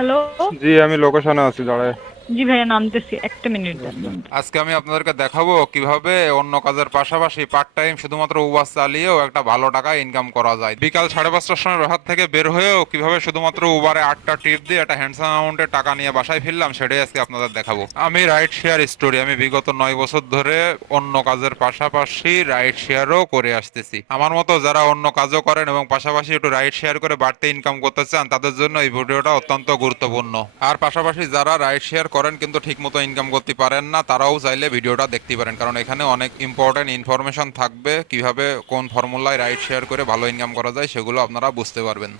Hello. জি, আমি লোকেশনে আছি, দাঁড়ায়। জি ভাইয়া, নামতেছি, একটা মিনিট দেন। আজকে আমি আপনাদেরকে দেখাবো কিভাবে অন্য কাজের পাশাপাশি পার্ট টাইম শুধুমাত্র উবার চালিয়েও একটা ভালো টাকা ইনকাম করা যায়। বিকাল 5:30টার সময় বাসা থেকে বের হয়েও কিভাবে শুধুমাত্র উবারে 8টা ট্রিপ দিয়ে একটা হ্যান্ডসাম অ্যামাউন্টের টাকা নিয়ে বাসায় ফিরলাম, সেটাই আজকে আপনাদের দেখাবো। আমি রাইড শেয়ার স্টোরি, আমি বিগত 9 বছর ধরে অন্য কাজের পাশাপাশি রাইড শেয়ারও করে আসতেছি। আমার মতো যারা অন্য কাজও করেন এবং পাশাপাশি একটু রাইড শেয়ার করে বাড়তি ইনকাম করতে চান, তাদের জন্য এই ভিডিওটা অত্যন্ত গুরুত্বপূর্ণ। আর পাশাপাশি যারা রাইড শেয়ার করেন কিন্তু ঠিকমতো ইনকাম করতে পারেন না, তারাও চাইলে ভিডিওটা দেখতে পারেন, কারণ এখানে অনেক ইম্পর্টেন্ট ইনফরমেশন থাকবে। কিভাবে কোন ফর্মুলায় রাইড শেয়ার করে ভালো ইনকাম করা যায় সেগুলো আপনারা বুঝতে পারবেন।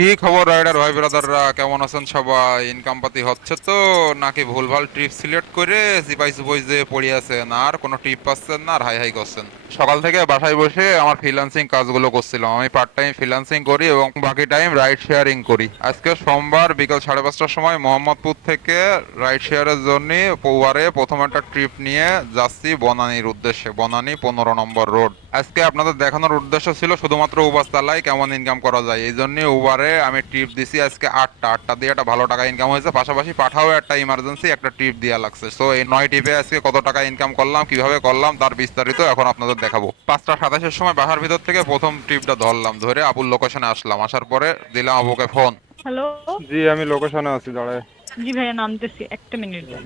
কি খবর রাইডার ভাই ব্রাদাররা, কেমন আছেন সবাই? ইনকাম পাতি হচ্ছে তো, নাকি ভুলভাল ট্রিপ সিলেক্ট করে চিপাই চুপাই যে পড়ে আছেন আর কোনো ট্রিপ পাচ্ছেন না আর হাই হাই করছেন? সকাল থেকে বাসায় বসে আমার ফ্রিল্যান্সিং কাজগুলো করছিলাম। আমি পার্ট টাইম ফ্রিল্যান্সিং করি এবং বাকি টাইম রাইড শেয়ারিং করি। আজকে সোমবার বিকাল 5:30টার সময় মোহাম্মদপুর থেকে রাইড শেয়ারের জন্য পৌয়ারে প্রথম একটা ট্রিপ নিয়ে যাচ্ছি বনানীর উদ্দেশ্যে। বনানী 15 নম্বর রোড। আজকে আপনাদের দেখানোর উদ্দেশ্য ছিল শুধুমাত্র উবার চালাই কেমন ইনকাম করা যায়। এই জন্য উবারে আমি ট্রিপ দিছি আজকে 8টা দিয়ে একটা ভালো টাকা ইনকাম হয়েছে। পাশাপাশি পাঠাও একটা ইমার্জেন্সি একটা ট্রিপ দেওয়া লাগছে। সো এই 9 ট্রিপে আজকে কত টাকা ইনকাম করলাম, কিভাবে করলাম তার বিস্তারিত এখন আপনাদের দেখাবো। 5টা 27-এর সময় বাসার ভিতর থেকে প্রথম ট্রিপটা ধরলাম, ধরে আপুর লোকেশনে আসলাম। আসার পরে দিলাম আপুকে ফোন। হ্যালো। জি, আমি লোকেশনে আছি, দাঁড়ায়। জি ভাইয়া, নামতেছি, একটা মিনিট দেন।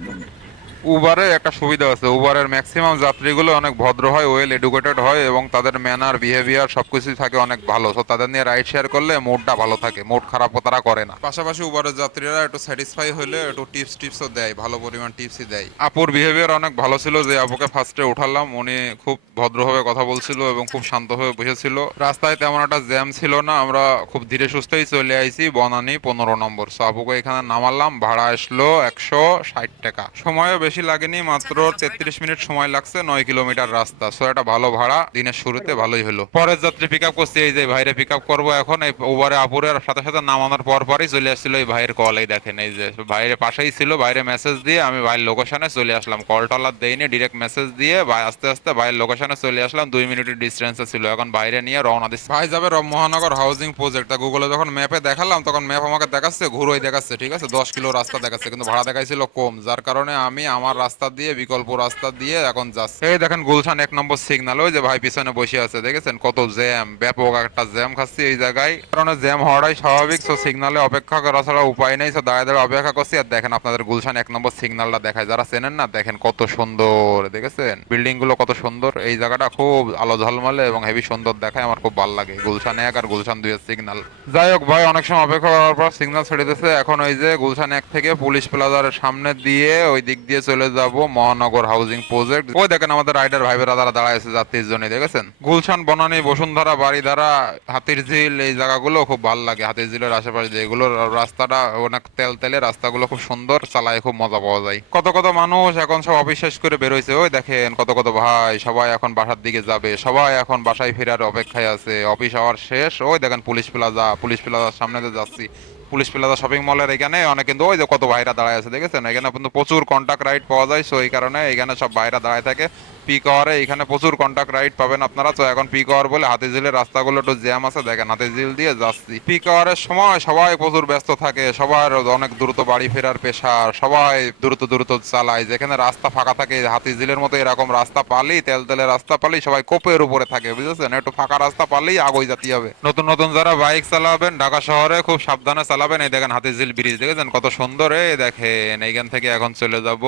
উবারে একটা সুবিধা আছে, উবারের ম্যাক্সিমাম যাত্রীগুলো অনেক ভদ্র হয়, ওয়েল এডুকেটেড হয় এবং তাদের ম্যানার বিহেভিয়ার সবকিছুই থাকে অনেক ভালো। তো তাদের নিয়ে রাইড শেয়ার করলে মুডটা ভালো থাকে, মুড খারাপও তারা করে না। পাশাপাশি উবারের যাত্রীরা একটু স্যাটিসফাই হলে একটু টিপসও দেয়, ভালো পরিমাণ টিপসই দেয়। আপুর বিহেভিয়ার অনেক ভালো ছিল, যে আপুকে ফার্স্টে উঠালাম উনি খুব ভদ্রভাবে কথা বলছিল এবং খুব শান্তভাবে বসেছিল। রাস্তায় তেমন একটা জ্যাম ছিল না, আমরা খুব ধীরে সুস্থেই চলে আইছি বনানী 15 নম্বর। সো আপুকে এখানে নামালাম, ভাড়া আসলো 160 টাকা। সময়ও বেশি লাগেনি, মাত্র 33 মিনিট সময় লাগছে, 9 কিলোমিটার রাস্তা। সো এটা ভালো ভাড়া, দিনের শুরুতে ভালোই হলো। পরের যাত্রী পিক আপ করছি, এই যে ভাইরে পিক আপ করবো এখন। এই ওভারে আপুরের সাথে সাথে নামানোর পরই চলে আসছিল এই ভাইয়ের কল। এই দেখেন, এই যে ভাইয়ের পাশেই ছিল, বাইরে মেসেজ দিয়ে আমি ভাইয়ের লোকেশনে চলে আসলাম। কল টলার দেইনি, ডিরেক্ট মেসেজ দিয়ে ভাই আস্তে আস্তে ভাইয়ের লোকেশনে চলে আসলাম। 2 মিনিটের ডিস্টেন্সে ছিল। এখন বাইরে নিয়ে রওনা দিচ্ছি। ভাই যাবে মহানগর হাউজিং প্রজেক্ট। গুগলে যখন ম্যাপে দেখালাম তখন ম্যাপ আমাকে দেখাচ্ছে ঘুরোই দেখাচ্ছে, ঠিক আছে, 10 কিলো রাস্তা দেখাচ্ছে, কিন্তু ভাড়া দেখাইছিল কম, যার কারণে আমি আমার রাস্তা দিয়ে বিকল্প রাস্তা দিয়ে এখন যাচ্ছি। এই দেখেন গুলশান 1 নম্বর সিগন্যাল, ওই যে ভাই পিছনে বসে আছে দেখেছেন, কত জ্যাম, ব্যাপক একটা জ্যাম খাচ্ছি এই জায়গায়। কারণে জ্যাম হওয়াটাই স্বাভাবিক। সো সিগনালে অপেক্ষা করা ছাড়া উপায় নেই। সো দাঁড়িয়ে দাঁড়িয়ে অপেক্ষা করছি। আর দেখেন আপনাদের গুলশান 1 নম্বর সিগন্যালটা দেখায়, যারা চেনেন না দেখেন কত সুন্দর, দেখেছেন বিল্ডিং গুলো কত সুন্দর। এই জায়গাটা খুব আলো ঝলমলে এবং হেভি সুন্দর দেখায়, আমার খুব ভালো লাগে গুলশান 1 আর গুলশান 2 এর সিগন্যাল। যাই হোক ভাই, অনেক সময় অপেক্ষা করার পর সিগন্যাল ছেড়ে দিয়েছে। এখন ওই যে গুলশান 1 থেকে পুলিশ প্লাজার সামনে দিয়ে ওই দিক দিয়ে চলে যাব মহানগর হাউজিং প্রজেক্ট। ওই দেখেন আমাদের রাইডার ভাই বেরা যারা দাঁড়ায় আছে যাত্রীর জন্য, দেখেছেন গুলশান, বনানী, বসুন্ধরা, বাড়িধারা, হাতির ঝিল, এই জায়গাগুলো খুব ভালো লাগে। হাতির ঝিলের আশেপাশে যেগুলো রাস্তাটা অনেক তেল তেলে, রাস্তাগুলো খুব সুন্দর, চালায় খুব মজা পাওয়া যায়। কত কত মানুষ এখন সব অফিস শেষ করে বেরোইছে। ওই দেখেন কত কত ভাই, সবাই এখন বাসার দিকে যাবে, সবাই এখন বাসায় ফেরার অপেক্ষায় আছে। অফিস আওয়ার শেষ। ওই দেখেন পুলিশ প্লাজা, পুলিশ প্লাজার সামনে দিয়ে যাচ্ছি। পুলিশ প্লাজা শপিং মলের এখানে অনেক কিন্তু ওই যে কত ভাইরা দাঁড়ায় আছে দেখেছেন। এখানে কিন্তু প্রচুর কন্টাক্ট রাইড পাওয়া যায়। সো এই কারণে এখানে সব ভাইরা দাঁড়ায় থাকে। পিক আওয়ারে এখানে প্রচুর কন্টাক্ট রাইড পাবেন আপনারা। তো এখন পিক আওয়ার বলে হাতিঝিলের রাস্তাগুলো একটু জ্যাম আছে, দেখেন হাতিঝিল দিয়ে যাচ্ছি। পিক আওয়ারের সময় সবাই প্রচুর ব্যস্ত থাকে, সবার অনেক দ্রুত বাড়ি ফেরার পেশার, সবাই দ্রুত দ্রুত চালায়। যেখানে রাস্তা ফাঁকা থাকে, হাতিঝিলের মতো এরকম রাস্তা পালেই, তেল তেলে রাস্তা পালেই সবাই কোপের উপরে থাকে, বুঝেছেন। একটু ফাঁকা রাস্তা পালেই আগুই জাতি হবে। নতুন নতুন যারা বাইক চালাবেন ঢাকা শহরে খুব সাবধানে চালাবেন। এই দেখেন হাতিঝিল ব্রিজ, দেখেছেন কত সুন্দর। এই দেখেন এইখান থেকে এখন চলে যাব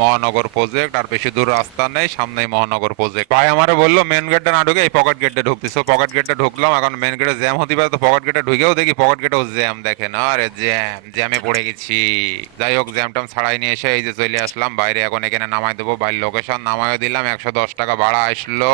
মহানগর প্রজেক্ট। আর বেশি দূর রাস্তা নেই, সামনেই মহানগর প্রজেক্ট। ভাই আমারে বললো মেন গেটে না ঢুকে এই পকেট গেটে ঢুকতেছে। পকেট গেটে ঢুকলাম। এখন মেন গেটে জ্যাম হতে পারে, তো পকেট গেটে ঢুকেও দেখি পকেট গেটেও জ্যাম। দেখেন আরে জ্যাম, জ্যামে পড়ে গেছি। যাই হোক জ্যাম টাম ছাড়াই নিয়ে এসে এই যে চলে আসলাম বাইরে। এখন এখানে নামাই দেবো, বাইরের লোকেশন নামাইও দিলাম। 110 টাকা ভাড়া আসলো।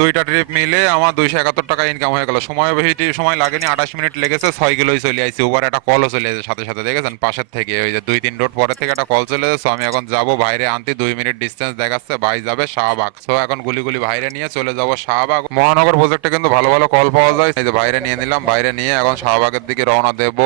দুইটা ট্রিপ মিলে আমার 271 টাকা ইনকাম হয়ে গেল। সময় বেশি সময় লাগেনি, 28 মিনিট লেগেছে। 6 কিলোই চলে আসছি। ওবার একটা কলও চলে আসে সাথে সাথে, দেখেছেন পাশের থেকে, ওই যে 2-3 রোড পরে থেকে একটা কল চলে এসেছে। আমি এখন যাবো বাইরে আনতে, 2 মিনিট ডিস্টেন্স দেখাচ্ছে। ভাই ভাই যাবে শাহবাগ। তো এখন গুলি বাইরে নিয়ে চলে যাব শাহবাগ। মহানগর প্রজেক্টে কিন্তু ভালো ভালো কল পাওয়া যায়, এই যে বাইরে নিয়ে নিলাম, বাইরে নিয়ে এখন শাহবাগের দিকে রওনা দেব।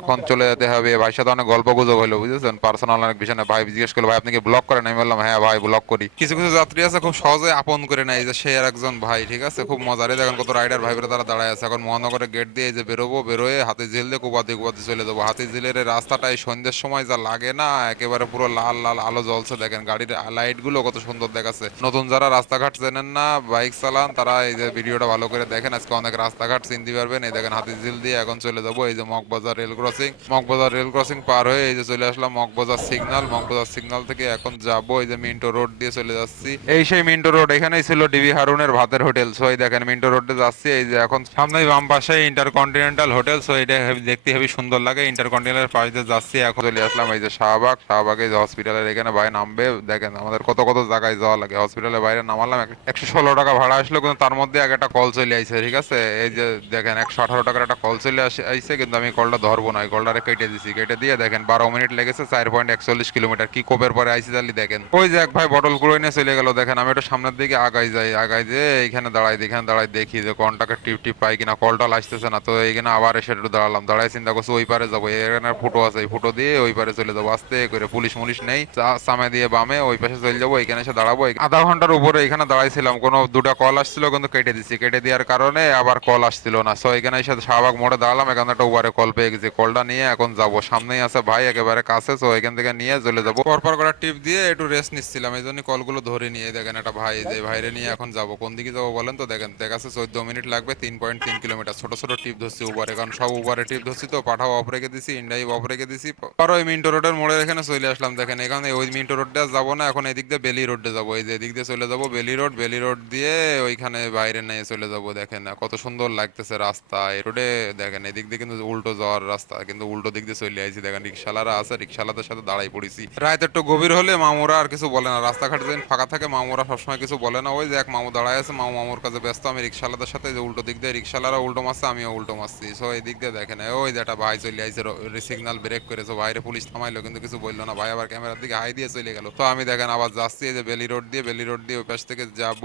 এখন চলে যেতে হবে। ভাইয়ের সাথে অনেক গল্প গুজব হলো বুঝেছেন, পার্সোনাল অনেক বিষয় নিয়ে। ভাই জিজ্ঞেস করলো ভাই আপনি কি ব্লগ করেন, আমি বললাম হ্যাঁ ভাই ব্লগ করি। কিছু কিছু যাত্রী আছে খুব সহজে আপন করে নেয়, এই যে সে আর একজন ভাই, ঠিক আছে, খুব মজারে। দেখেন কত রাইডার ভাই তারা দাঁড়ায় আছে। এখন মহানগরের গেট দিয়ে এই যে বেরোবো, বেরোয় হাতিঝিল দিয়ে কুপাতে চলে যাবো। হাতিঝিলের এই রাস্তাটা এই সন্ধ্যের সময় যা লাগে না, একেবারে পুরো লাল লাল আলো জ্বলছে। দেখেন গাড়ির লাইট গুলো কত সুন্দর দেখাচ্ছে। নতুন যারা রাস্তাঘাট চেনেন না, বাইক চালান, তারা এই যে ভিডিওটা ভালো করে দেখেন, আজকে অনেক রাস্তাঘাট চিনতে পারবেন। এই দেখেন হাতিঝিল দিয়ে এখন চলে যাবো এই যে Moghbazar rail crossing. Moghbazar rail crossing পার হয়ে এই যে চলে আসলাম মগবাজার সিগন্যাল। মগবাজার সিগন্যাল থেকে এখন যাবো এই যে মিন্টো রোড দিয়ে চলে যাচ্ছি। এই সেই মিন্টো রোড, এখানেই ছিল ডিবি হারুনের ভাতের হোটেল। সো এই দেখেন মিন্টো রোডে যাচ্ছি। এই যে এখন সামনেই বাম পাশে ইন্টারকন্টিনেন্টাল হোটেল। সো এটা দেখতে হেবি সুন্দর লাগে। ইন্টারকন্টিনেন্টাল পাশ দিয়ে যাচ্ছি। এখন চলে আসলাম এই যে শাহবাগ। শাহবাগে যে হসপিটালের এখানে ভাই নামবে। দেখেন আমাদের কত কত জায়গায় যাওয়া লাগে। হসপিটালের বাইরে নামালাম, 116 টাকা ভাড়া আসলো, কিন্তু তার মধ্যে আগে একটা কল চলে আইছে, ঠিক আছে। এই যে দেখেন 118 টাকার একটা কল চলে আইছে, কিন্তু আমি কলটা ধরবো না, কলটারে কেটে দিছি। কেটে দিয়ে দেখেন 12 মিনিট লেগেছে, 4.41 কিলোমিটার। কি কোপের পরে আইসি জালি দেখেন। ওই যে এক ভাই বটল কুড়ে নিয়ে চলে গেল। দেখেন আমি একটু সামনের দিকে আগাই যাই, আগাই যে এইখানে দাঁড়াই দেখি যে কনটাকে টিপ টিপ পাই কিনা। কলটা আসতেছে না, তো এইখানে আবার এসে একটু দাঁড়ালাম। দাঁড়াই চিন্তা করছি ওই পারে যাবো, এখানে ফুটো আছে, এই ফুটো দিয়ে ওই পারে চলে যাবো আস্তে করে। পুলিশ মুলিশ নেই, সামনে দিয়ে বামে ওই পাশে চলে যাবো। এখানে এসে দাঁড়াবো। আধা ঘন্টার উপরে এখানে দাঁড়াইছিলাম, কোনো দুটা কল আসছিল কিন্তু কেটে দিছি। কেটে দেওয়ার কারণে আবার কল আসছিল না। সো এখানে এসে শাহবাগ মোড়ে দাঁড়ালাম। এখানে একটা উবারে কল পেয়ে গেছি। কলটা নিয়ে এখন যাবো, সামনেই আছে ভাই একেবারে কাছে। সো এখান থেকে নিয়ে চলে যাবো। পরপর করে টিপ দিয়ে একটু রেস্ট নিচ্ছিলাম, এই জন্য কলগুলো ধরে নিয়ে দেখেন একটা ভাই, যে ভাইরে নিয়ে এখন যাবো। কোন দিকে যাবো বলেন তো? দেখেন দেখাচ্ছে 14 মিনিট লাগবে, 3.3 কিলোমিটার। ছোট ছোট টিপ ধরছি উবারে, কারণ সব উবারে টিপ ধরছি তো। পাঠাও অফ রেখে দিছি, ইন্ডাইভ অফ রেখে দিছি। আর ওই মিন্টো রোডের মোড়ে এখানে চলে আসলাম। দেখেন এখানে ওই মিন্টো রোডটা যাবো না, এখন এদিক দিয়ে বেলি রোডে যাবো। এই যে এদিক দিয়ে চলে যাবো বেলি রোড। বেলি রোড দিয়ে ওইখানে বাইরে নিয়ে চলে যাবো। দেখেন কত সুন্দর লাগতেছে রাস্তা এই রোডে। দেখেন এদিক দিয়ে কিন্তু উল্টো যাওয়ার রাস্তা, কিন্তু উল্টো দিক দিয়ে চলে আইছি। দেখেন রিক্সালারা আছে, রিক্সালাদের সাথে দাঁড়াই পড়েছি। রাত একটু গভীর হলে মামুরা আর কিছু বলে না। রাস্তাঘাট যেদিন ফাঁকা থাকে মামুরা সবসময় কিছু বলে না। ওই যে এক মামু দাঁড়ায় আছে, মামুর কাছে ব্যস্ত। আমি রিক্সালাদের সাথে যে উল্টো দিক দিয়ে রিক্সালারা উল্টো মারছে, আমিও উল্টো মারছি। সো এই দিক দিয়ে দেখেন ওই যে একটা ভাই চলে আইছে, সিগন্যাল ব্রেক করেছে। বাইরে পুলিশ থামাইলো কিন্তু কিছু বললো না। ভাই আবার ক্যামেরার দিকে হাই দিয়ে চলে গেল। তো আমি দেখেন আবার যাচ্ছি এই যে বেলি রোড দিয়ে। বেলি রোড দিয়ে ওই পাশ থেকে যাব।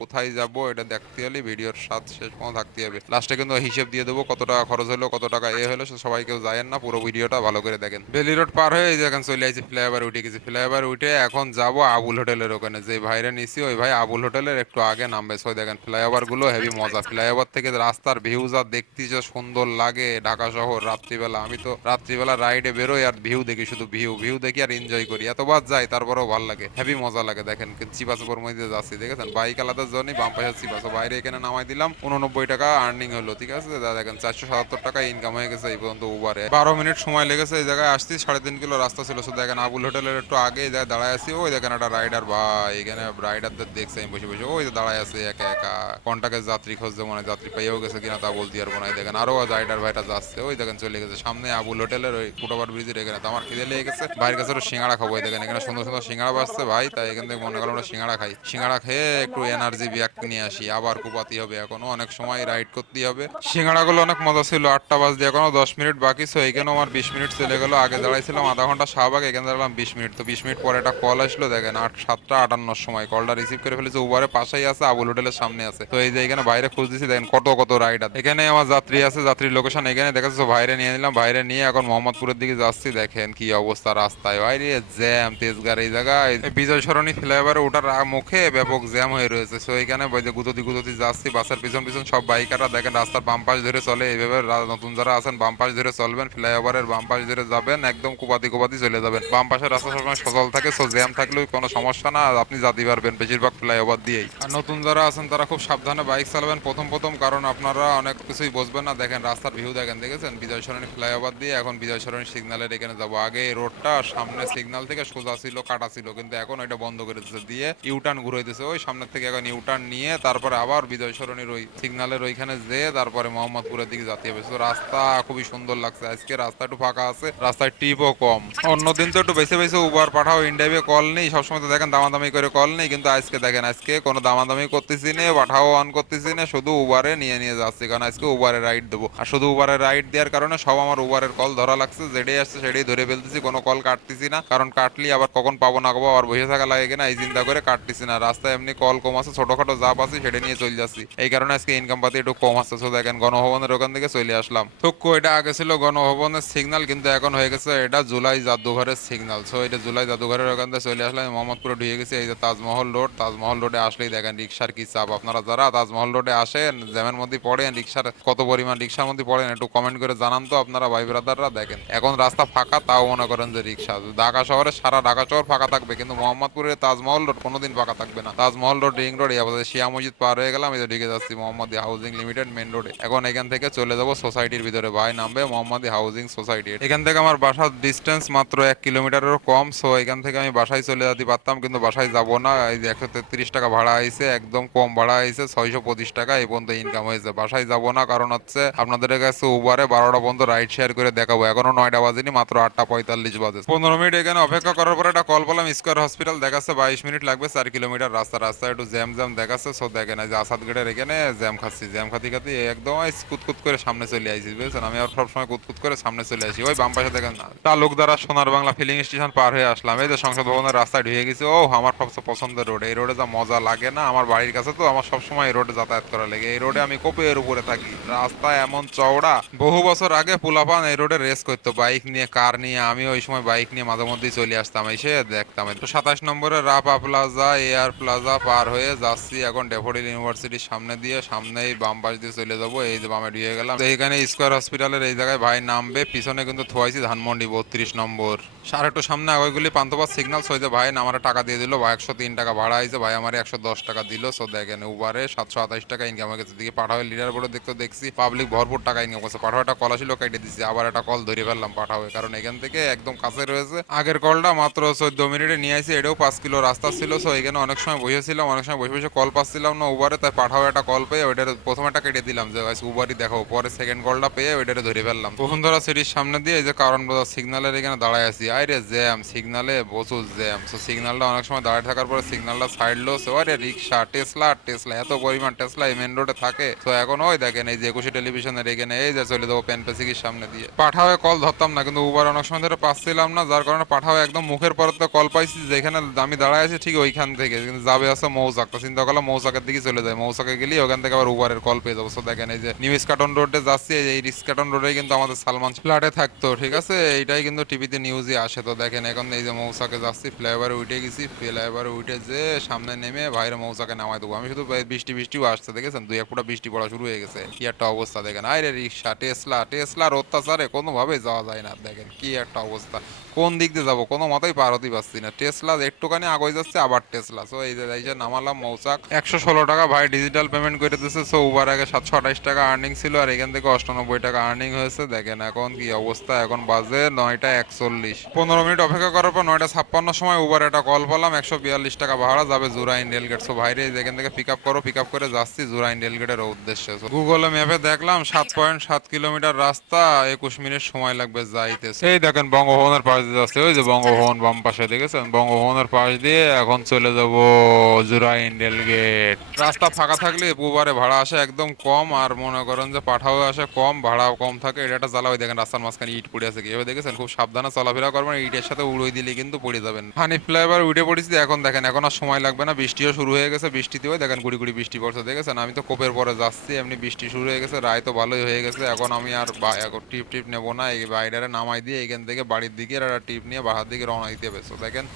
কোথায় যাব এটা দেখতে হলে ভিডিওর সাথে শেষ পর্যন্ত থাকতে হবে। লাস্টে কিন্তু হিসেব দিয়ে দেবো কত টাকা খরচ হলো, কত টাকা হলো। সবাই কেউ যায়েন না, পুরো ভিডিওটা ভালো করে দেখেন। বেলি রোড পার হয়ে এই দেখেন চলে আইছি ফ্লাইওভার উঠে গেছি। ফ্লাইওভার উঠে এখন যাব আবুল হোটেলের ওখানে। যে ভাইরা নিছি ওই ভাই আবুল হোটেলের একটু আগে নামবে। সো দেখেন ফ্লাইওভার গুলো হেভি মজা। ফ্লাইওভার থেকে রাস্তার ভিউ যা দেখতে যে সুন্দর লাগে ঢাকা শহর রাত্রিবেলা। আমি তো রাত্রিবেলা রাইডে বেরোই আর ভিউ দেখি, শুধু ভিউ ভিউ দেখি আর এনজয় করি। এতবার যাই তারপরেও ভালো লাগে, হেভি মজা লাগে। দেখেন চিপাচাপর মধ্যে যাচ্ছি, দেখেছেন বাইক আলাদার জন্য বাম পাশে চিপাচো। বাইরে এখানে নামাই দিলাম, 89 টাকা আর্নিং হলো, ঠিক আছে। দেখেন 477 টাকা ইনকাম হয়ে গেছে এই পর্যন্ত উবারে। 12 মিনিট সময় লেগেছে এই জায়গায় আসছি। 3.5 কিলো রাস্তা ছিল। শুধু দেখেন আবুল হোটেলের একটু আগে এই জায়গায় দাঁড়ায় আছি। ওই দেখেন একটা রাইডার ভাই, এখানে রাইডারদের দেখছে আমি বসে বসে। ওই যে দাঁড়ায় আছে একা একা, কন্টাকে যাত্রী খুঁজছে, মনে যাত্রী পেয়েও গেছে কিনা তা বলতে পারবো না। দেখেন আরো রাইডার ভাইটা যাচ্ছে, ওই দেখেন চলে গেছে সামনে আবুল হোটেলের ওই ফুটওভার ব্রিজের এখানে। তো আমার খিদে লেগে গেছে, বাইরের কাছে একটু সিঙ্গাড়া খাবো। এই দেখেন এখানে সুন্দর সুন্দর সিঙ্গাড়া বাজছে ভাই, তাই এখান থেকে মনে করলাম সিঙ্গাড়া খাই। সিঙ্গাড়া খেয়ে একটু এনার্জি ব্যাক নিয়ে আসি। আবার কুপাতি হবে, এখনো অনেক সময় রাইড করতে হবে। সিঙ্গাড়া গুলো অনেক মজা ছিল। 8টা বাজতে এখনো 10 মিনিট বাকি। সো এখানেও আমার 20 মিনিট চলে গেল। আগে দাঁড়াইছিলাম আধা ঘন্টা শাহবাগ, এখানে দাঁড়ালাম 20 মিনিট। তো 20 মিনিট পরে একটা কল আসলো। দেখেন 7টা 58 সময় কলটা রিসিভ করে ফেলেছে। উবারে পাশেই আছে, আবুল হোটেলের সামনে আছে। তো এই যে এখানে বাইরে খুঁজ দিছি, দেখেন কত কত রাইডার। এখানে আমার যাত্রী আছে, যাত্রীর লোকেশন এখানে দেখা যাচ্ছে। বাইরে নিয়ে নিলাম, বাইরে নিয়ে এখন মোহাম্মদপুরের দিকে যাচ্ছি। দেখেন কি অবস্থা রাস্তায়, বাইরে জ্যাম তেজগার। এই জায়গায় বিজয় সরণি ফ্লাইওভারে ওঠার মুখে ব্যাপক জ্যাম হয়ে রয়েছে। সো এখানে গুতোতি যাচ্ছি, বাসের পিছন পিছন সব বাইকাররা। দেখেন রাস্তার বাম পাশ ধরে চলে এইভাবে। নতুন যারা আছেন বাম পাশ ধরে চলবেন, ফ্লাইওভারের বাম পাশ ধরে যাবেন, একদম কুপাতি চলে যাবেন। বাম পাশের রাস্তা সবসময় সচল থাকে। সো জ্যাম থাকলেও কোনো সমস্যা না, আপনি যেতে পারবেন বেশিরভাগ ফ্লাইওভার দিয়েই। আর নতুন যারা আছেন তারা খুব সাবধানে বাইক চালাবেন প্রথম প্রথম, কারণ আপনারা অনেক কিছুই বুঝবেন না। দেখেন রাস্তার ভিউ দেখেন, দেখেছেন বিজয় সরণি ফ্লাইওভার দিয়ে এখন বিজয় সরণি সিগন্যালের এখানে যাবো। আগে এই রোডটা সামনে সিগন্যাল থেকে সোজা ছিল, কাটা ছিল, কিন্তু এখন এটা বন্ধ করে দিচ্ছে, দিয়ে ইউটার্ন ঘুরাইতেছে ওই সামনের থেকে। এখন ইউটার্ন নিয়ে তারপরে আবার বিজয় সরণির ওই সিগন্যালের ওইখানে যেয়ে তারপরে মোহাম্মদপুরের দিকে যেতে হবে। তো রাস্তা খুবই সুন্দর লাগছে আজকে। রাস্তা একটু ফাঁকা আছে, রাস্তায় টিপও কম। অন্যদিন তো একটু বেছে বেছে উবার পাঠাও, ইনড্রাইভে কল নেই, সবসময় তো দেখেন দামাদামি করে কল নেই, কিন্তু আজকে দেখেন আজকে কোনো দামাদামি করতেছি না, পাঠাও অন করতেছি না, শুধু উবারে নিয়ে নিয়ে যাচ্ছি, কারণ আজকে উবারে রাইড দেবো। আর শুধু উবারে রাইড দেওয়ার কারণে সব আমার উবারের কল ধরা লাগছে, যেটাই আসছে সেটাই ধরে ফেলতেছি, কোনো কল কাটতেছি না, কারণ কাটলি আবার কখন পাবো না পাবো আবার বসে থাকা লাগে কিনা, এই চিন্তা করে কাটতেছি না। রাস্তায় এমনি কল কম আছে, ছোটখাটো যা পাচ্ছি সেটা নিয়ে চলে যাচ্ছি। এই কারণে আজকে ইনকাম পাতি একটু কম আসছে। তো দেখেন গণভবনের ওখান থেকে চলে আসলাম। তো এটা আগে ছিল গণভবনের সিগন্যাল, কিন্তু এখন হয়ে গেছে এটা জুলাই জাদুঘরের সিগন্যাল। সো এটা জুলাই জাদুঘরের ওখান থেকে চলে আসলাম, মোহাম্মদপুরে ঢুকে গেছি। এই যে তাজমহল রোড, তাজমহল রোডে আসলেই দেখেন রিক্সার কি চাপ। আপনারা যারা তাজমহল রোডে আসেন, জ্যামের মধ্যে পড়েন, রিক্সার কত পরিমাণ রিক্সার মধ্যে পড়েন একটু কমেন্ট করে জানান তো আপনারা ভাই ব্রাদাররা। দেখেন এখন রাস্তা ফাঁকা, তাও মনে করেন যে রিক্সা। ঢাকা শহরে সারা ঢাকা শহর ফাঁকা থাকবে, কিন্তু মোহাম্মদপুরের তাজমহল রোড কোনোদিন ফাঁকা থাকবে না। তাজমহল রোড, রিং রোড, এই শিয়া মসজিদ পার হয়ে গেলাম, এই যে ঢুকে যাচ্ছি মোহাম্মদী হাউজিং লিমিটেড মেন রোডে। এখন এখান থেকে চলে যাবো সোসাইটির ভিতরে। ভাই নামবে মোহাম্মদী হাউজিং সোসাইটি। এখান থেকে আমার বাসার ডিস্টেন্স মাত্র 1 কিলোমিটারেরও কম। সো এখান থেকে আমি বাসায় চলে যেতে পারতাম, কিন্তু বাসায় যাবো না। এই যে 133 টাকা ভাড়া আইছে, একদম কম ভাড়া আইছে, 625 টাকা এই পর্যন্ত ইনকাম হয়েছে। বাসায় যাবো না, কারণ হচ্ছে আপনাদের কাছে উবারে 12টা পর্যন্ত রাইড শেয়ার করে দেখাবো। এখনো 9টা বাজেনি, মাত্র 8:45 বাজে। 15 মিনিট এখানে অপেক্ষা করার পরে একটা কল পেলাম স্কয়ার হসপিটাল, দেখাচ্ছে 22 মিনিট লাগবে, 4 কিলোমিটার রাস্তা। রাস্তায় একটু জ্যাম দেখাচ্ছে। সো দেখেন এই যে আসাদ গেটের এখানে জ্যাম খাচ্ছি, জ্যাম খাতি একদম কুতকুত করে সামনে চলে আইছি, বুঝছেন। আমি আর সবসময় কুতকুত করে সামনে চলে আসি। ওই বাম পাশে দেখেন তালুকদারা সোনার বাংলা ফিলিং স্টেশন পার হয়ে আসলাম। এই যে সংসদ ভবনের রাস্তায় ঢুকে গেছি। ও আমার সবচেয়ে পছন্দের রোড। এই রোডে যা মজা লাগে না, আমার বাড়ির কাছে তো আমার সবসময় এই রোডে যাতায়াত করা লাগে। এই রোডে আমি কোপের উপরে থাকি, রাস্তা এমন চওড়া। বহু বছর আগে পোলাপান এই রোডে রেস করতো বাইক নিয়ে, কার নিয়ে। আমি ওই সময় বাইক নিয়ে মাঝে মধ্যেই চলে আসতাম, এসে দেখতাম। 27 নম্বরের রাপা প্লাজা, এয়ার প্লাজা পার হয়ে যাচ্ছি এখন ড্যাফোডিল ইউনিভার্সিটির সামনে দিয়ে। সামনেই বাম পাশ দিয়ে চলে যাবো। এই যে বামে ঢুকে গেলাম। তো এখানে স্কয়ার হসপিটালের এই জায়গায় ভাই নামবে। পিছনে কিন্তু থুয়াইছি ধানমন্ডি 32 নম্বর। সার একটু সামনে আগুলি পান্থপথ সিগন্যাল। সইতে ভাই আমার টাকা দিয়ে দিল। ভাই 103 টাকা ভাড়া আইছে, ভাই আমার 110 টাকা দিল। সো দেখেন উবারে 728 টাকা ইনকাম হয়ে গেছে। দিকে পাঠাও লিডার বোর্ডে দেখছি পাবলিক ভরপুর টাকা ইনকাম করছে। পাঠাও একটা কল ছিল, কেটে দিচ্ছি। আবার একটা কল ধরে ফেললাম পাঠাও, কারণ এখান থেকে একদম কাছে রয়েছে। আগের কলটা মাত্র 14 মিনিটে নিয়ে আসি, এটাও 5 কিলো রাস্তা ছিল। সো এখানে অনেক সময় বসেছিলাম, অনেক সময় বসে বসে কল পাচ্ছিলাম না উবারে, তাই পাঠাও একটা কল পেয়ে ওইটার প্রথমে একটা কেটে দিলাম যে উবারই দেখাও। পরে সেকেন্ড কলটা পেয়ে ওইটারে ধরে ফেললাম। বসুন্ধরা সিটির সামনে দিয়ে এই যে কারণ বাজার সিগন্যালের এখানে দাঁড়ায় আছি। আরে জ্যাম, সিগনালে প্রচুর জ্যাম। সো সিগন্যালটা অনেক সময় দাঁড়িয়ে থাকার পরে সিগন্যালটা ছাড়লো। সো আরে রিক্সা, টেসলা এত পরিমাণ টেসলা এই মেন রোডে থাকে। তো এখন ওই দেখেন এই যে 21 টেলিভিশনের এখানে এই যে চলে যাবো প্যানপেসিকির সামনে দিয়ে। পাঠাওয়ে কল ধরতাম না, কিন্তু উবার অনেক সময় ধরে পাচ্ছিলাম না, যার কারণে পাঠাও একদম মুখের পরে কল পাইছি। যেখানে আমি দাঁড়ায় আছি ঠিক ওইখান থেকে কিন্তু যাবে আছে মৌচাক। তো চিন্তা করলাম মৌচাকের দিকে চলে যায়, মৌচাকে গেলে ওখান থেকে আবার উবারের কল পেয়ে যাবো। সো দেখেন এই যে নিউ ইস্কাটন রোডে যাচ্ছি। এই ইস্কাটন রোডে কিন্তু আমাদের সালমান ফ্ল্যাটে থাকতো, ঠিক আছে। এইটাই কিন্তু টিভিতে নিউজে আসে। তো দেখেন এখন এই যে মৌচাকে যাচ্ছি, ফ্লাইওভারে উঠে গেছি। ফ্লাইওভারে উঠে যে সামনে নেমে বাইরে মৌচাকে নামাই দেবো। আমি শুধু বৃষ্টিও আসছে, দেখেছেন 2-1 ফোঁটা বৃষ্টি পড়া শুরু হয়ে গেছে। কি একটা অবস্থা দেখেন। আরে রিক্সা, টেসলার অত্যাচারে কোনোভাবেই যাওয়া যায় না। দেখেন কি একটা অবস্থা, কোন দিক দিয়ে যাবো কোনো মতেই পার হতেই পারছি না। টেসলা একটুখানি আগে যাচ্ছে, আবার টেসলা। সো এই যে নামালাম মৌচাক। 116 টাকা ভাই ডিজিটাল পেমেন্ট করে দিচ্ছে। সো উবার আগে 728 টাকা আর্নিং ছিল, আর এখান থেকে 98 টাকা আর্নিং হয়েছে। দেখেন এখন কি অবস্থা। এখন বাজে 9:41। 15 মিনিট অপেক্ষা করার পর 9:56 সময় উবার একটা কল পেলাম। 142 টাকা ভাড়া, যাবে জুরাইন রেলগেট। সো ভাইরে যেখান থেকে পিক আপ করে যাচ্ছি জুরাইন রেলগেটের উদ্দেশ্যে। গুগলে ম্যাপে দেখলাম 7.7 কিলোমিটার রাস্তা, 21 মিনিট সময় লাগবে যাইতে। এই দেখেন বঙ্গভবনের পাশ দিয়ে যাচ্ছে। ওই যে বঙ্গভবন বাম পাশে, দেখেছেন বঙ্গভবনের পাশ দিয়ে এখন চলে যাব জুরাইন রেলগেট। রাস্তা ফাঁকা থাকলে উবারে ভাড়া আসে একদম কম, আর মনে করেন যে পাঠাও আসে কম, ভাড়াও কম থাকে। এটা একটা জ্বালা। ওই দেখেন রাস্তার মাঝখানে ইট পড়ে আছে, কিভাবে দেখেছেন। খুব সাবধানে চলাফেরা করবেন, ইটের সাথে উড়োই দিলে কিন্তু পড়ে যাবেন। হানি ফ্লাইওভার উঠে পড়েছি। এখন দেখেন এখন আর সময় লাগবে না, বৃষ্টিও শুরু হয়ে গেছে। বৃষ্টিতেও দেখেন গুড়ি গুড়ি বৃষ্টি পড়ছে, দেখেছেন। আমি তো কোপের পরে যাচ্ছি, এমনি বৃষ্টি শুরু হয়ে গেছে। রায় তো ভালোই হয়ে গেছে। এখন আমি আর টিপ নেবো না, এই বাইরে নামাই দিয়ে এখান থেকে বাড়ির দিকে টিপ নিয়ে বাহার দিকে রওনা দিতে হবে। তো দেখেন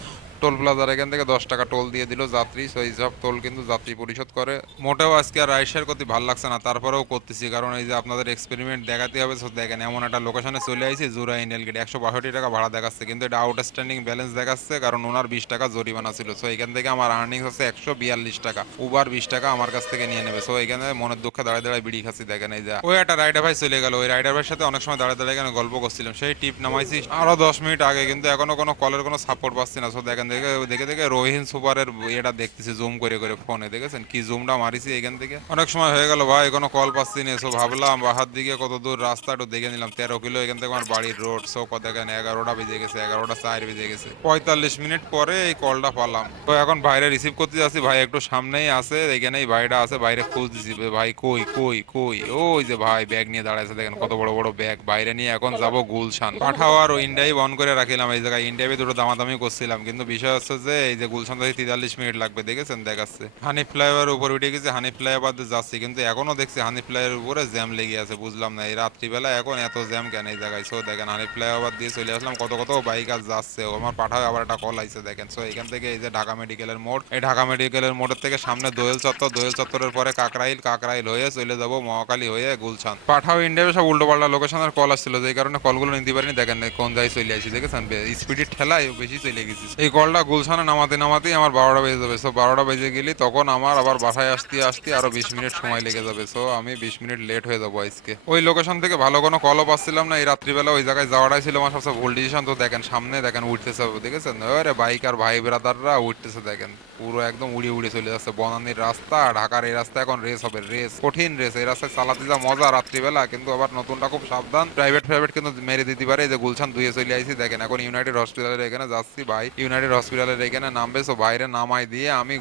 টোল প্লাজার এখান থেকে 10 টাকা টোল দিয়ে দিল যাত্রী। সো এই সব টোল কিন্তু যাত্রী পরিশোধ করে। মোটেও আজকে আর রাইড শেয়ার করতে ভালো লাগছে না, তারপরেও করতেছি, কারণ এই যে আপনাদের এক্সপেরিমেন্ট দেখাতে হবে। সো দেখেন এমন একটা লোকেশনে চলে আইছি, জুরাইন রেলগেট। 162 টাকা ভাড়া দেখাচ্ছে, কিন্তু এটা আউটস্ট্যান্ডিং ব্যালেন্স দেখাচ্ছে, কারণ ওনার 20 টাকা জরিমানা ছিল। সো এখান থেকে আমার আর্নিং হচ্ছে 142 টাকা। উবার 20 টাকা আমার কাছ থেকে নিয়ে নেবে। সো এখানে মনের দুঃখে দাঁড়ায় বিড়ি খাচ্ছি। দেখেন এই যে ওই একটা রাইডার ভাই চলে গেল। ওই রাইডার ভাইয়ের সাথে অনেক সময় দাঁড়ায় এখানে গল্প করছিলাম। সেই টিপ নামাইছি আরো 10 মিনিট আগে, কিন্তু এখনো কোনো কলের কোনো সাপোর্ট পাচ্ছি না। সো দেখেন দেখে রোহিন সুপারের এটা দেখতেছি জুম করে ফোনে, দেখেছেন কি জুমটা মারিছি এখান থেকে। অনেক সময় হয়ে গেল ভাই, কোনো কল পাচ্ছি না। সো ভাবলাম বাহার দিকে কত দূর রাস্তা একটু দেখে নিলাম। 13 কিলো এখান থেকে আমার বাড়ির রোড। সো দেখেন 11টা বেজে গেছে, 11টা 4 বেজে গেছে। 45 মিনিট পরে এই কলটা পালাম। তো এখন ভাইরে রিসিভ করতে যাচ্ছি। ভাই একটু সামনেই আছে, এখানেই ভাইটা আছে। বাইরে খোঁজ দিছি, ভাই কই কই কই। ওই যে ভাই ব্যাগ নিয়ে দাঁড়াইছে, দেখেন কত বড় বড় ব্যাগ। বাইরে নিয়ে এখন যাব গুলশান। পাঠাও আর ইন্ডিয়াই বন্ধ করে রাখিলাম। এই জায়গায় ইন্ডিয়ায় দুটো দামাদামি করছিলাম, কিন্তু বিষয় হচ্ছে যে এই যে গুলশান থেকে 43 মিনিট লাগবে, দেখেছেন দেখাচ্ছে। হানিফ ফ্লাইওভার উপর উঠে গেছে, হানিফ ফ্লাইওভার দিয়ে যাচ্ছি, কিন্তু এখনো দেখছি হানিফ ফ্লাইওভার উপরে জ্যাম লেগে আছে। বুঝলাম না এই রাত্রিবেলা এখন এত জ্যাম কেন এই জায়গায়। সো দেখেন হানিফ ফ্লাইওভার দিয়ে চলে আসলাম, কত কত বাইক আর যাচ্ছে। আমার পাঠায় আবার একটা কল আইছে দেখেন। সো এখান থেকে এই যে ঢাকা মেডিকেলের মোড়, এই ঢাকা মেডিকেলের মোড়ের থেকে সামনে দোয়েল চত্বর, দোয়েল চত্বরের পরে কাকরাইল, কাকরাইল হয়ে চলে যাবো মহাকালী হয়ে গুলশান। পাঠাও ইন্ডিয়া সব উল্টো পাল্টা লোকেশনের কল আসছিল, যে কারণে কলগুলো নিতে পারিনি। দেখেন কোন জায়গায় চলে আসি, দেখেছেন স্পিডের ঠেলায় বেশি চলে গেছি। এই কলটা গুলশানে নামাতে নামাতেই আমার 12টা বেজে যাবে। সো 12টা বেজে গেলে তখন আমার আবার বাসায় আসতে আসতে আরো 20 মিনিট সময় লেগে যাবে। সো আমি 20 মিনিট লেট হয়ে যাবো আজকে। ওই লোকেশন থেকে ভালো কোনো কলও পাচ্ছিলাম না। এই রাত্রিবেলা ওই জায়গায় যাওয়াটাই ছিল আমার সবচেয়ে ভুল ডিসিশন। তো দেখেন সামনে দেখেন উঠতেছে, দেখেছেন ওরে বাইক আর ভাই ব্রাদাররা উঠতেছে, দেখেন পুরো একদম উড়িয়ে উড়িয়ে চলে যাচ্ছে। বনানীর রাস্তা, ঢাকার এই রাস্তা এখন রেস হবে, রেস কঠিন রেস। এই রাস্তায় চালাতে যা মজা রাত্রিবেলা, কিন্তু আবার নতুনটা খুব সাবধান, প্রাইভেট কিন্তু মেরে দিতে পারে। এই যে গুলশান 2 চলে আইছি, দেখেন এখন ইউনাইটেড হসপিটালের এখানে যাচ্ছি। ভাই ইউনাইটেড হসপিটালের এখানে নামবে, সো বাইরে নামাই দিয়ে আমি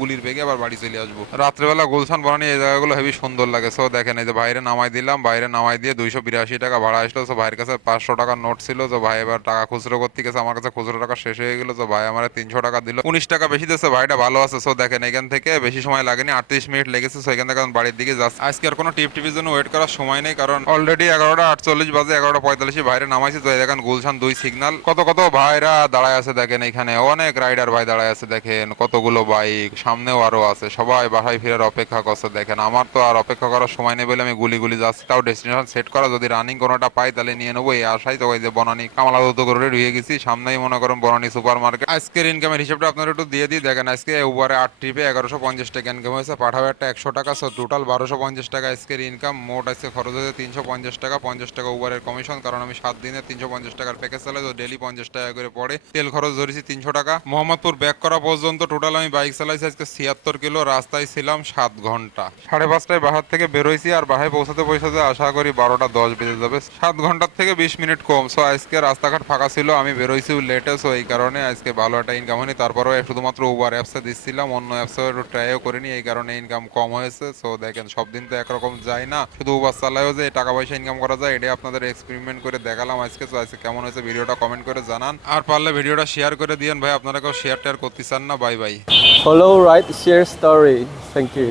গুলির বেগে আবার বাড়ি চলে আসবো। রাত্রিবেলা গুলশান বনানী এই জায়গাগুলো হেবি সুন্দর লাগে। সো দেখেন এই যে বাইরে নামাই দিলাম, বাইরে নামাই দিয়ে 282 টাকা ভাড়া আসলো। সো ভাইয়ের কাছে 500 টাকার নোট ছিল। তো ভাই এবার টাকা খুচরো করতে গেছে, আমার কাছে খুচরো টাকা শেষ হয়ে গেল। তো ভাই আমার 300 টাকা দিল, 19 টাকা বেশি দিচ্ছে। ভাইটা ভালো আছে। সো দেখেন এখান থেকে বেশি সময় লাগেনি, 38 মিনিট লেগেছে। সো এখান থেকে বাড়ির দিকে যাচ্ছে। আজকে আর কোনো টিপির জন্য ওয়েট করার সময় নেই, কারণ অলরেডি 11টা 48 বাজে, 11টা 45 বাইরে নামাইছি। তো দেখেন গুলশান 2 সিগন্যাল, কত কত ভাইরা দাঁড়ায় আছে দেখেন, এখানে অনেক রাইডার ভাই দাঁড়ায় আছে, দেখেন কতগুলো বাইক, সামনেও আরো আছে। সবাই বাসায় ফেরার অপেক্ষা করছে। দেখেন আমার তো আর অপেক্ষা করার সময় নেই বলে আমি গুলি যাচ্ছি। তাও ডেস্টিনেশন সেট করা, যদি রানিং কোনোটা পাই তাহলে নিয়ে নেবো এই আশাই। তো ওই যে বনানী কামালা দত্ত করে ঢুকে গেছি, সামনেই মনে করেন বনানী সুপার মার্কেট। আজকের ইনকামের হিসাবটা আপনারা একটু দিয়ে দিই। দেখেন আজকে উবারে 8 ট্রিপে 1150 টাকা ইনকাম হয়েছে, পাঠাবে একটা 100 টাকা। সো টোটাল 1250 টাকা আজকের ইনকাম। মোট আজকে খরচ হয়েছে 350 টাকা, 50 টাকা উবারের কমিশন, কারণ আমি 7 দিনে 350 টাকার প্যাকেজ চালাই। তো ডেলি 50 টাকা করে পড়ে। তেল খরচ ধরেছি 300 টাকা। মোহাম্মদপুর ব্যাক করা পর্যন্ত টোটাল আমি বাইক চালাইছি আজকে 76 কিলো, রাস্তায় ছিলাম 7 ঘন্টা। 5:30টায় বাহার থেকে বেরোইছি, আর বাহায় পৌঁছাতে আশা করি 12টা 10 বেজে যাবে। 7 ঘন্টার থেকে 20 মিনিট কম। সো আজকে রাস্তাঘাট ফাঁকা ছিল, আমি বেরোইছি লেটে। সো এই কারণে আজকে ভালো একটা ইনকাম হয়নি। তারপরেও শুধুমাত্র উবার অ্যাপসে দিচ্ছিলাম, অন্য অ্যাপসে একটু ট্রাইও করিনি, এই কারণে ইনকাম কম হয়েছে। সো দেখেন সব দিন তো একরকম যায় না, শুধু উবার চালায়ও যে টাকা পয়সা ইনকাম করা যায়, এটা আপনাদের এক্সপেরিমেন্ট করে দেখালাম আজকে। তো আজকে কেমন হয়েছে ভিডিওটা কমেন্ট করে জানান, আর পারলে ভিডিওটা শেয়ার করে দিয়েন ভাই, আপনারা কেউ শেয়ার টেয়ার করতে চান না। Bye bye. Follow, write, share story. Thank you.